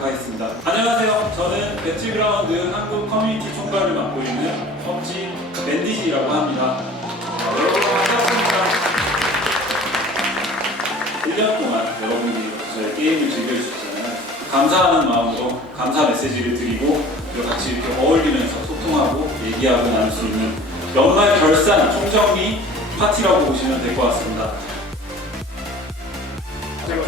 하겠습니다. 안녕하세요. 저는 배틀그라운드 한국 커뮤니티 총괄을 맡고 있는 펍지 밴디지라고 합니다. 어, 여러분 반갑습니다. 1년 동안 여러분들이 저의 게임을 즐겨주셨잖아요. 감사하는 마음으로 감사 메시지를 드리고 같이 이렇게 어울리면서 소통하고 얘기하고 나눌 수 있는 연말 결산 총정리 파티라고 보시면 될 것 같습니다.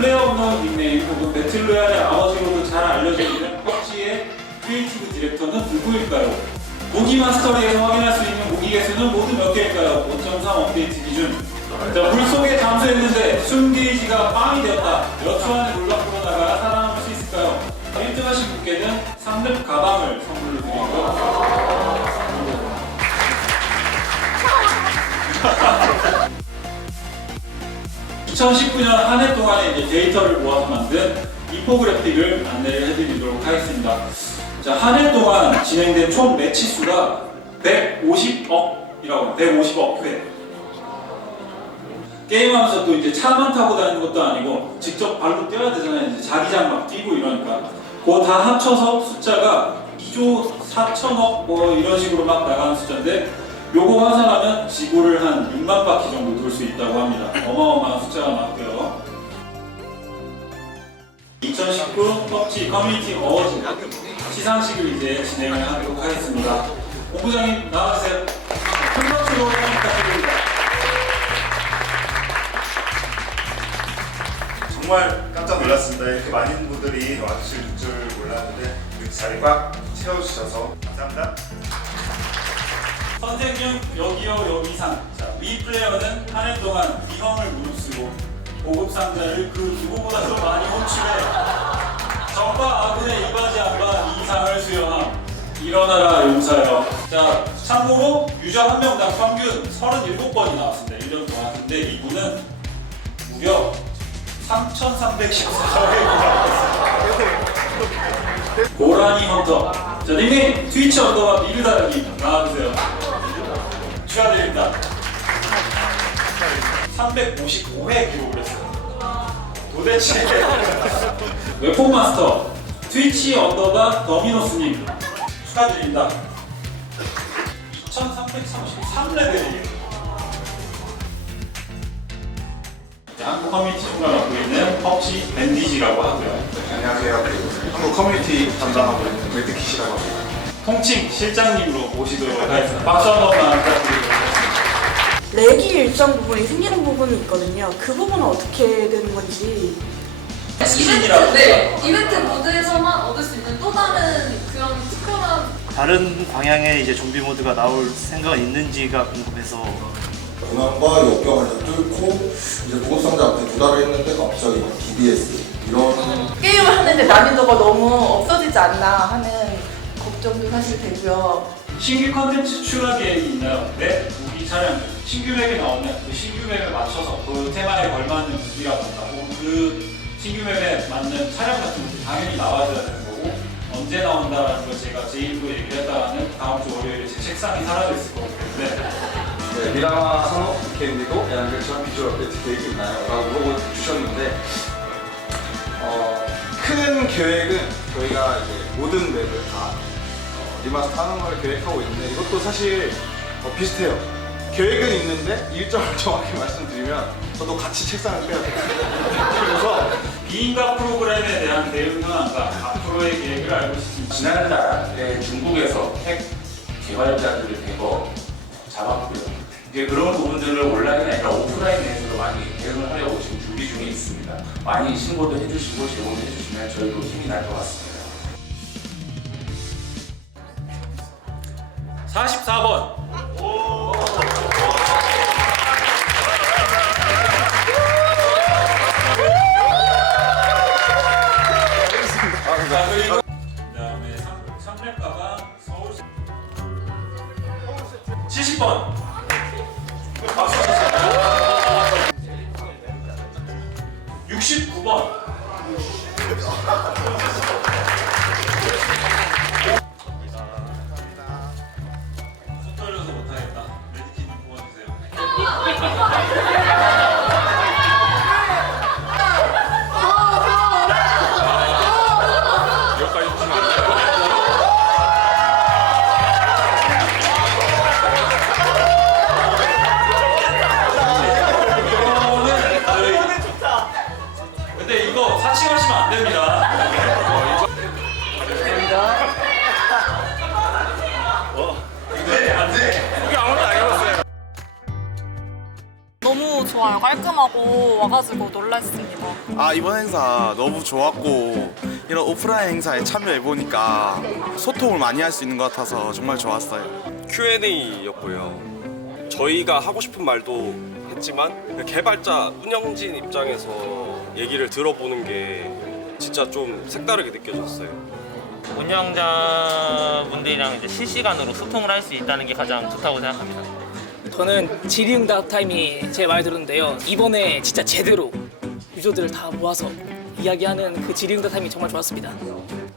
플레이어 너 닉네임 혹은 배틀로얄의 아버지로도 잘 알려져 있는 펍지의 크리에이티브 디렉터는 누구일까요? 무기 마스터리에서 확인할 수 있는 무기 개수는 모두 몇 개일까요? 5.3 업데이트 기준. 자, 물속에 잠수했는데 숨 게이지가 빵이 되었다. 몇 초 안에 2019년 한 해 동안의 이제 데이터를 모아서 만든 인포그래픽을 안내를 해드리도록 하겠습니다. 자, 한 해 동안 진행된 총 매치 수가 150억이라고 150억 회. 게임하면서 또 이제 차만 타고 다니는 것도 아니고 직접 발로 뛰어야 되잖아요. 이제 자기장 막 뛰고 이러니까 그거 다 합쳐서 숫자가 2조 4천억 뭐 이런 식으로 막 나가는 숫자인데 요거 환산하면 지구를 한 6만 바퀴 정도 돌 수 있다고 합니다. 어마어마한 숫자가 나왔고요. 2019 펍지 커뮤니티 어워즈 시상식을 이제 진행을 하도록 하겠습니다. 본부장님 나와주세요. 큰 박수로 부탁드립니다. 정말 깜짝 놀랐습니다. 이렇게 많은 분들이 와주실 줄 몰랐는데 자리 꽉 채워주셔서 감사합니다. 선생님 여기요 여기상. 자, 위 플레이어는 한 해 동안 위험을 무릅쓰고 보급 상자를 그 누구보다도 많이 호출해 적과 아군의 이바지 안바 이상을 수여함. 일어나라 용사여. 자 참고로 유저 한 명당 평균 37번이 나왔습니다. 1년 동안 근데 이분은 무려 3,314회가 나왔습니다. 고라니 헌터. 자 닉네임 트위치 언더와 미르 다르기. 나와주세요 축하드립니다. 355회 기록을 했어요 도대체 웹폰 마스터 트위치 언더바 더미노스님. 축하드립니다. 2333레벨이에요. 한국 커뮤니티 총괄 맡고 있는 펍지 밴디지라고 하고요. 안녕하세요. 그 한국 커뮤니티 담당하고 있는 매드키시라고 합니다. 통칭 실장님으로 모시도록 하겠습니다. 박수 한 번만 부탁드리겠습니다. 렉이 일정 부분이 생기는 부분이 있거든요. 그 부분은 어떻게 되는 건지 스킨이라고. 네, 이벤트 모드에서만 얻을 수 있는 또 다른 그런 특별한 다른 방향의 이제 좀비 모드가 나올 생각은 있는지가 궁금해서 고난과 역경을 다 뚫고 이제 보급상자 앞에 도달을 했는데 갑자기 막 DBS 이런 게임을 하는데 난이도가 너무 없어지지 않나 하는 걱정도 사실 되고요. 신규 컨텐츠 추가 계획이 있나요? 네, 무기 차량 신규 맵이 나오면 그 신규 맵에 맞춰서 그 테마에 걸맞는 무기라든가 혹은 그 신규 맵에 맞는 차량 같은 것도 당연히 나와줘야 되는 거고 언제 나온다라는 걸 제가 제 입으로 얘기를 했다가는 다음 주 월요일에 제 책상이 사라져 있을 거기 때문에 네, 미라마 산업 개인들도 양들처럼 비주얼 업데이트 계획이 있나요? 라고 물어보 주셨는데 어, 큰 계획은 저희가 이제 모든 맵을 다 어, 리마스터 하는 걸 계획하고 있는데 이것도 사실 어, 비슷해요 계획은 있는데 일정을 정확히 말씀드리면 저도 같이 책상을 빼야 돼요 그래서 비인가 프로그램에 대한 대응 현황과 앞으로의 계획을 알고 싶습니다. 지난달에 중국에서 핵 개발자들을 대거 잡았고요. 이제 그런 부분들을 온라인이 아니라 오프라인에서도 많이 대응을 하려고 지금 준비 중에 있습니다. 많이 신고도 해주시고 제보도 해주시면 저희도 힘이 날 것 같습니다. 44번 자 그리고 그다음에 3렙 가방 서울 70번. 박수 주세요 69번 사칭하시면 안 됩니다. 이게 아무것도 너무 좋아요. 깔끔하고 와가지고 놀랐습니다. 아 이번 행사 너무 좋았고 이런 오프라인 행사에 참여해 보니까 소통을 많이 할 수 있는 것 같아서 정말 좋았어요. Q&A였고요. 저희가 하고 싶은 말도 했지만 개발자 운영진 입장에서 얘기를 들어보는 게 진짜 좀 색다르게 느껴졌어요. 운영자분들이랑 이제 실시간으로 소통을 할 수 있다는 게 가장 좋다고 생각합니다. 저는 질의응답 타임이 제일 마음에 들었는데요. 이번에 진짜 제대로 유저들을 다 모아서 이야기하는 그 질의응답 타임이 정말 좋았습니다.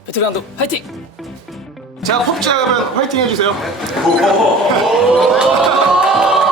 배틀그라운드 화이팅! 제가 펍지 하면 화이팅 해주세요.